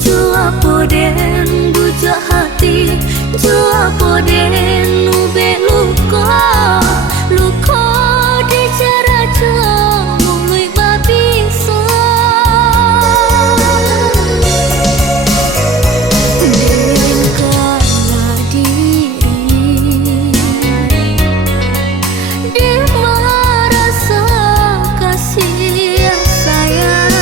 Jua poden bujuk hati, jua poden ube luka, luka di cara mulai babisa. Den kala diri, di merasa kasih sayang.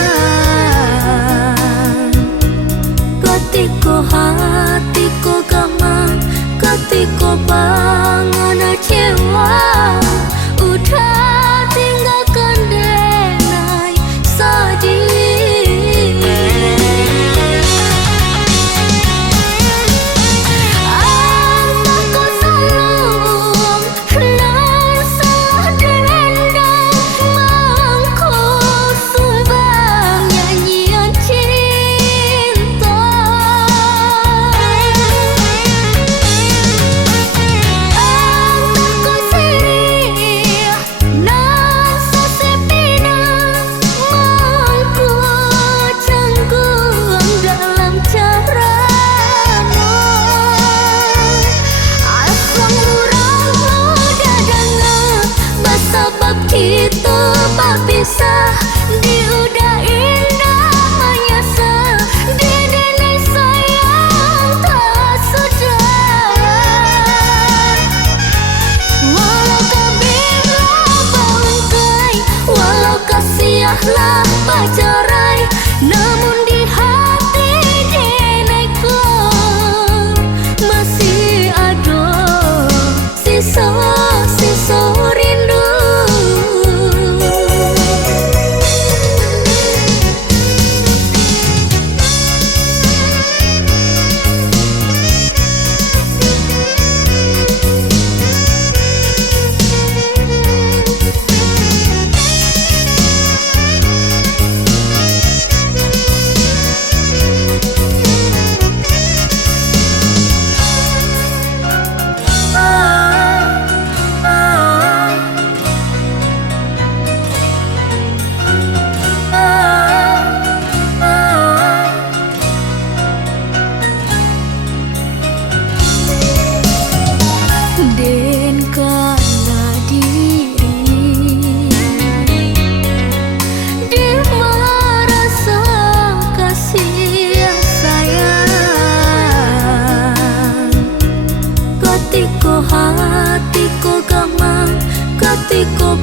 Katiko hatiku gaman, katiko bangun kecewa, udah tinggalkan denai sedih. Antaku salam nan salah dendam, mangku sumbang nyanyian cinta. Antaku sirih nan sesepina, mangku canggung dalam caramu. Asam urangmu dadangan, basabab kita berpisah. Di udah indah menyesal, di dini sayang tak sudah. Walau kau bilang bangkai, walau kau siahlah pacarai, namun di hati diriku masih ada sisa-sisa rindu. Den kala diri, di merasa kasih sayang. Katiko hatiku gaman, katiko